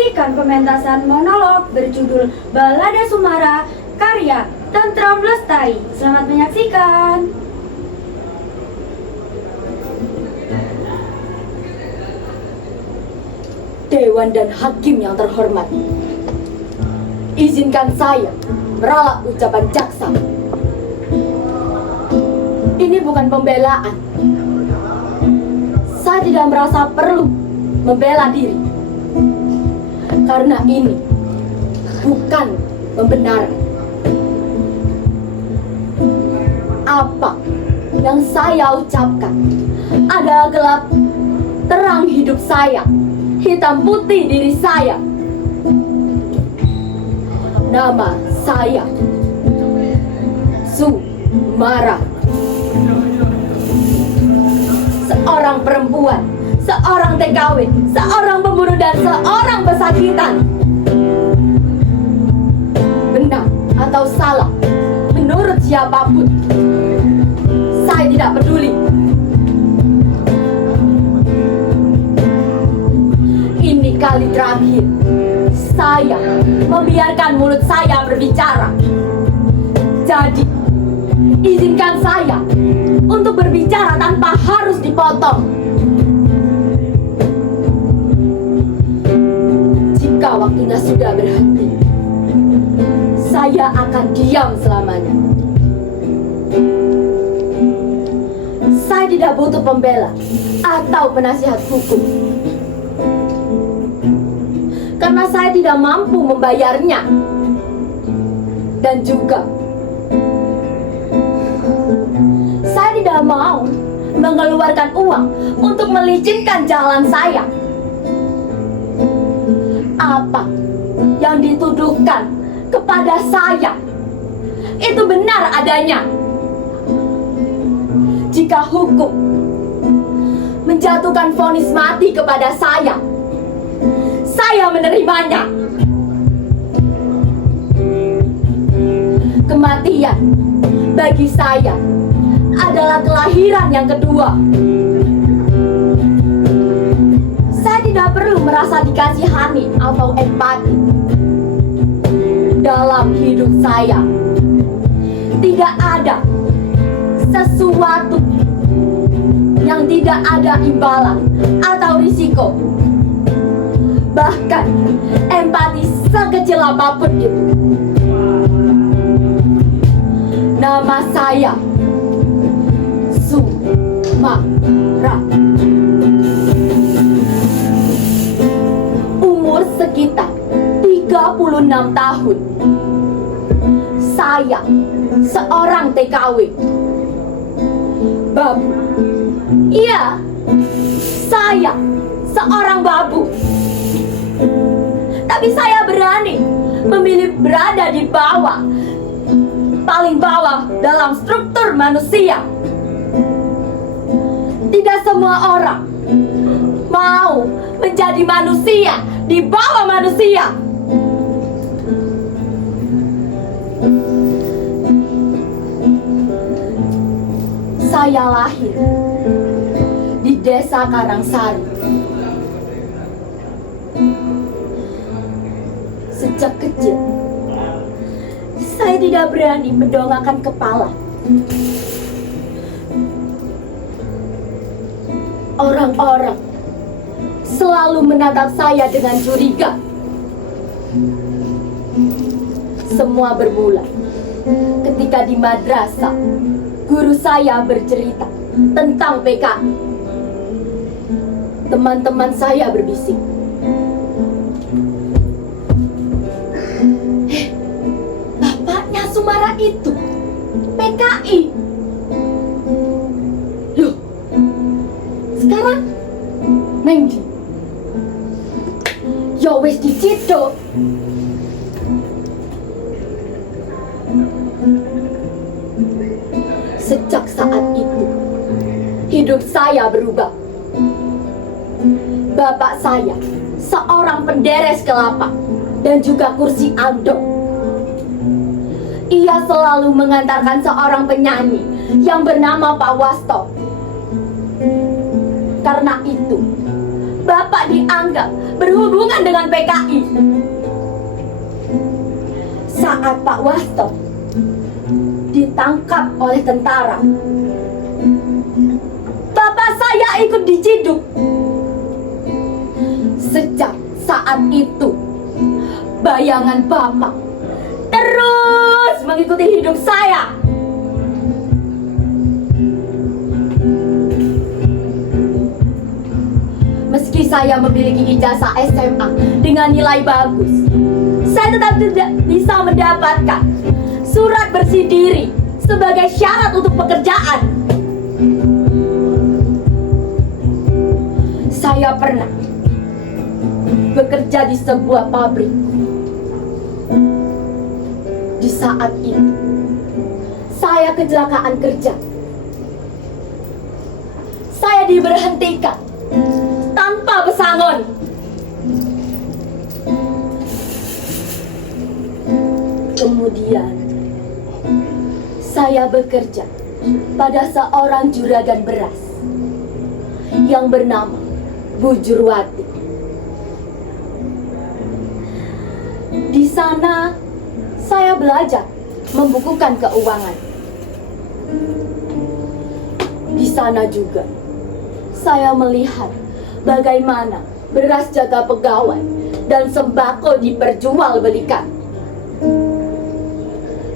menyaksikan pementasan monolog berjudul Balada Sumara karya Tentram Lestari. Selamat menyaksikan. Dewan dan hakim yang terhormat, izinkan saya meralat ucapan jaksa. Ini bukan pembelaan. Saya tidak merasa perlu membela diri, karena ini bukan pembenaran. Apa yang saya ucapkan adalah gelap terang hidup saya, hitam putih diri saya. Nama saya Sumara, seorang perempuan, seorang TKW, seorang pembunuh dan seorang pesakitan. Benar atau salah, menurut siapapun, saya tidak peduli. Ini kali terakhir saya membiarkan mulut saya berbicara. Jadi, izinkan saya untuk berbicara tanpa harus dipotong. Jika waktunya sudah berhenti, saya akan diam selamanya. Saya tidak butuh pembela atau penasihat hukum, karena saya tidak mampu membayarnya. Dan juga saya tidak mau mengeluarkan uang untuk melicinkan jalan saya. Apa yang dituduhkan kepada saya itu benar adanya. Jika hukum menjatuhkan vonis mati kepada saya menerimanya. Kematian bagi saya adalah kelahiran yang kedua. Saya tidak perlu merasa dikasihani atau empati. Dalam hidup saya tidak ada sesuatu yang tidak ada imbalan atau risiko. Bahkan empati sekecil apapun itu. Nama saya Sumara. Umur sekitar 36 tahun. Saya seorang TKW. Babu. Iya, saya seorang babu. Tapi saya berani memilih berada di bawah, paling bawah dalam struktur manusia. Tidak semua orang mau menjadi manusia di bawah manusia. Saya lahir di Desa Karangsari. Sejak kecil, saya tidak berani mendongakkan kepala. Orang-orang selalu menatap saya dengan curiga. Semua bermula ketika di madrasah guru saya bercerita tentang PKI. Teman-teman saya berbisik, bapaknya Sumara itu PKI. Loh, sekarang neng di yo wis diciduk. Sejak saat itu, hidup saya berubah. Bapak saya seorang penderes kelapa dan juga kursi andong. Ia selalu mengantarkan seorang penyanyi yang bernama Pak Wasto. Karena itu, Bapak dianggap berhubungan dengan PKI. Saat Pak Wasto ditangkap oleh tentara, Bapak saya ikut diciduk. Sejak saat itu, bayangan Bapak terus mengikuti hidup saya. Meski saya memiliki ijazah SMA dengan nilai bagus, saya tetap tidak bisa mendapatkan surat bersih diri sebagai syarat untuk pekerjaan. Saya pernah bekerja di sebuah pabrik. Di saat itu, saya kecelakaan kerja. Saya diberhentikan tanpa pesangon. Kemudian, saya bekerja pada seorang juragan beras yang bernama Bu Jurwati. Di sana, saya belajar membukukan keuangan. Di sana juga, saya melihat bagaimana beras jaga pegawai dan sembako diperjualbelikan.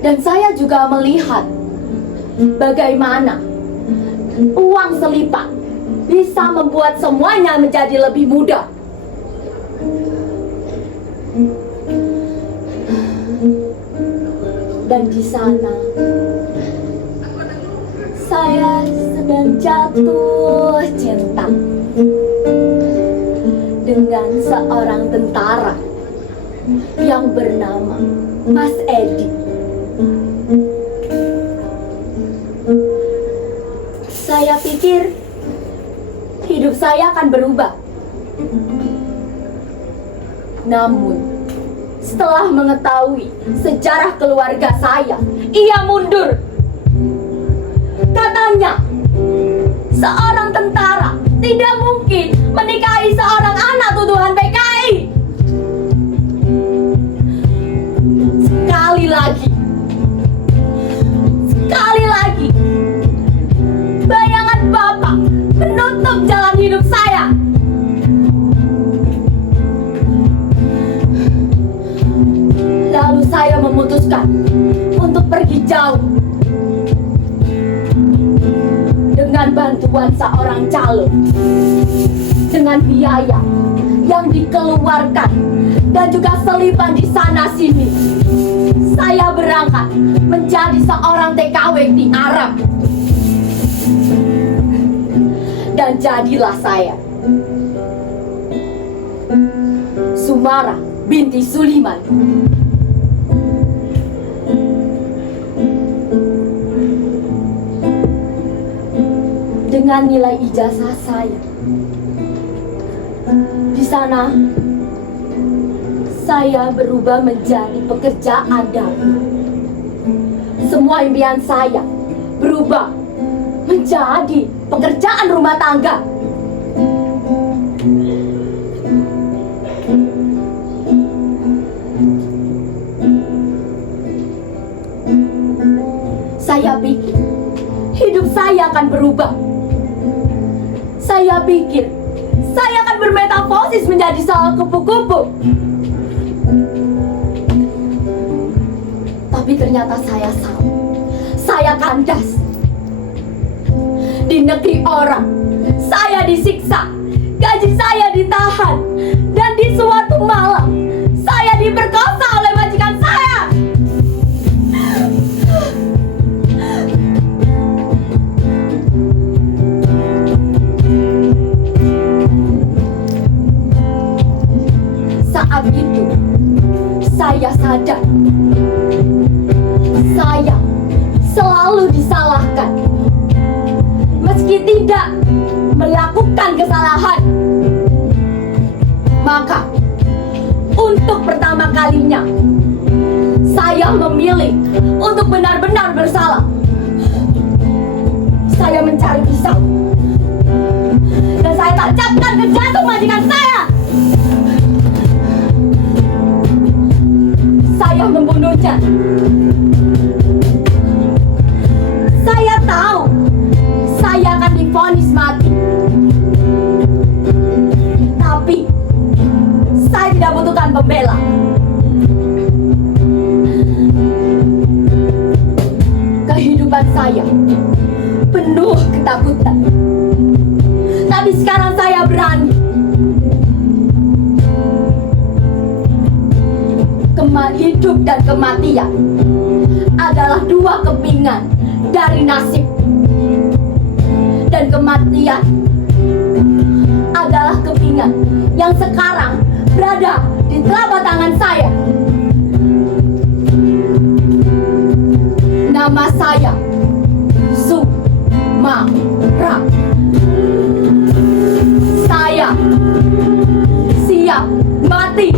Dan saya juga melihat bagaimana uang selipan bisa membuat semuanya menjadi lebih mudah. Dan di sana, saya sedang jatuh cinta dengan seorang tentara yang bernama Mas Edi. Saya pikir hidup saya akan berubah. Namun, setelah mengetahui sejarah keluarga saya, ia mundur. Katanya, seorang tentara tidak mungkin menikahi seorang anak tuduhan PKI. Sekali lagi, bayangan Bapak menutup jalan hidup saya. Lalu saya memutuskan untuk pergi jauh. Dengan bantuan seorang calon, dengan biaya yang dikeluarkan dan juga selipan di sana sini, saya berangkat menjadi seorang TKW di Arab. Dan jadilah saya Sumara binti Suliman. Dengan nilai ijazah saya, di sana saya berubah menjadi pekerjaan dapur. Semua impian saya berubah menjadi pekerjaan rumah tangga. Saya pikir hidup saya akan berubah. Saya pikir saya akan bermetamorfosis menjadi seorang kupu-kupu. Tapi ternyata saya salah. Saya kandas. Di negeri orang, saya disiksa, gaji saya ditahan, dan di suatu malam, saya diperkosa oleh majikan saya. Saat itu, saya sadar saya selalu disalahkan meski tidak melakukan kesalahan. Maka untuk pertama kalinya saya memilih untuk benar-benar bersalah. Saya mencari pisau Dan saya tancapkan ke jantung majikan saya. Saya membunuhnya. Saya tahu saya akan divonis mati. Tapi saya tidak butuhkan pembela. Kehidupan saya penuh ketakutan. Tapi sekarang saya berani. Hidup dan kematian adalah dua kepingan dari nasib. Dan kematian adalah kepingan yang sekarang berada di telapak tangan saya. Nama saya Sumara. Saya siap mati